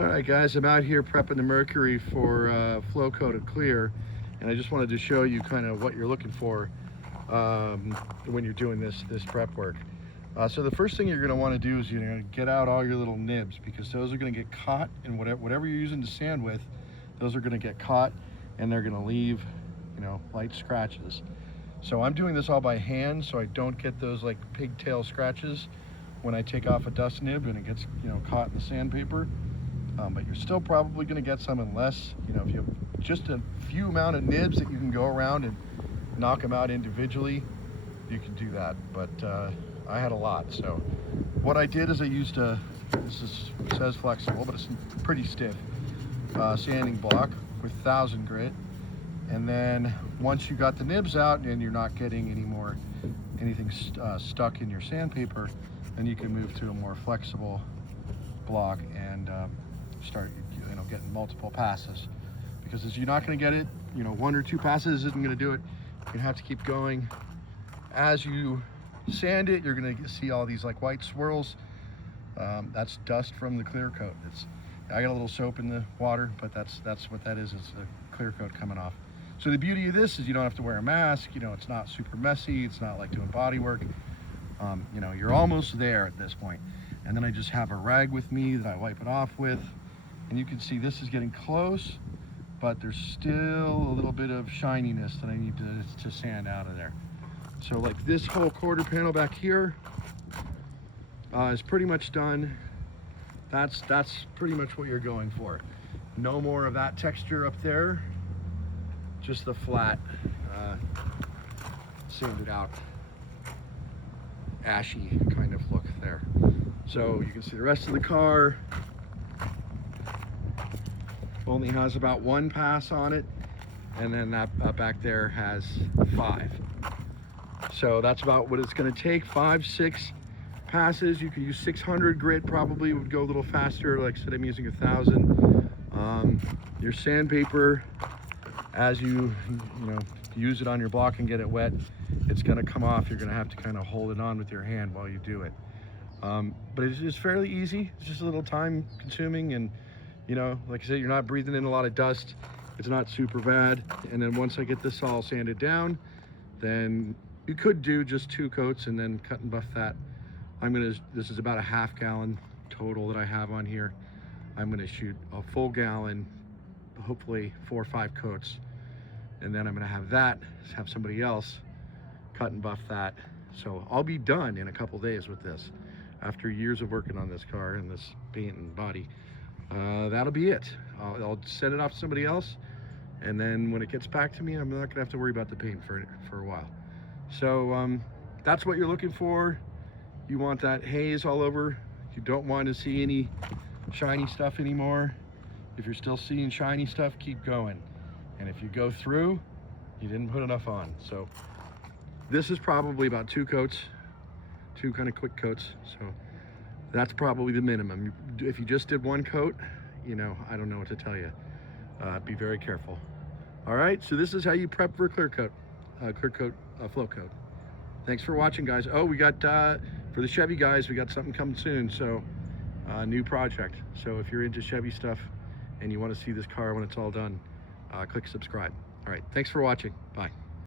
All right, guys, I'm out here prepping the Mercury for flow coated clear, and I just wanted to show you kind of what you're looking for when you're doing this prep work. So the first thing you're going to want to do is you're going to get out all your little nibs, because those are going to get caught, and whatever you're using to sand with, those are going to get caught, and they're going to leave, light scratches. So I'm doing this all by hand, so I don't get those like pigtail scratches when I take off a dust nib and it gets caught in the sandpaper. But you're still probably going to get some, unless if you have just a few amount of nibs that you can go around and knock them out individually, you can do that. But I had a lot, so what I did is I used it says flexible, but it's pretty stiff sanding block with 1000 grit. And then once you got the nibs out and you're not getting anything stuck in your sandpaper, then you can move to a more flexible block and start getting multiple passes, because as you're not going to get it, one or two passes isn't going to do it. You're going to have to keep going. As you sand it, you're going to see all these like white swirls. That's dust from the clear coat. I got a little soap in the water, but that's what that is. It's the clear coat coming off. So the beauty of this is you don't have to wear a mask. It's not super messy. It's not like doing body work. You're almost there at this point. And then I just have a rag with me that I wipe it off with. And you can see this is getting close, but there's still a little bit of shininess that I need to sand out of there. So like this whole quarter panel back here is pretty much done. That's pretty much what you're going for. No more of that texture up there, just the flat sanded out ashy kind of look there. So you can see the rest of the car only has about one pass on it, and then that back there has 5. So that's about what it's going to take, 5-6 passes. You could use 600 grit, probably would go a little faster. Like I said, I'm using 1000. Your sandpaper, as you use it on your block and get it wet, it's going to come off. You're going to have to kind of hold it on with your hand while you do it. But it's fairly easy. It's just a little time consuming, and like I said, you're not breathing in a lot of dust. It's not super bad. And then once I get this all sanded down, then you could do just 2 coats and then cut and buff that. This is about a half gallon total that I have on here. I'm gonna shoot a full gallon, hopefully 4 or 5 coats. And then I'm gonna have somebody else cut and buff that. So I'll be done in a couple days with this. After years of working on this car and this paint and body, that'll be it. I'll send it off to somebody else, and then when it gets back to me, I'm not gonna have to worry about the paint for a while. So that's what you're looking for. You want that haze all over. You don't want to see any shiny stuff anymore. If you're still seeing shiny stuff, keep going. And if you go through, you didn't put enough on. So this is probably about 2 coats, 2 kind of quick coats. So that's probably the minimum. If you just did 1 coat, I don't know what to tell you. Be very careful. All right, so this is how you prep for clear coat, flow coat. Thanks for watching, guys. Oh, we got, for the Chevy guys, we got something coming soon. So new project. So if you're into Chevy stuff and you want to see this car when it's all done, click subscribe. All right, thanks for watching. Bye.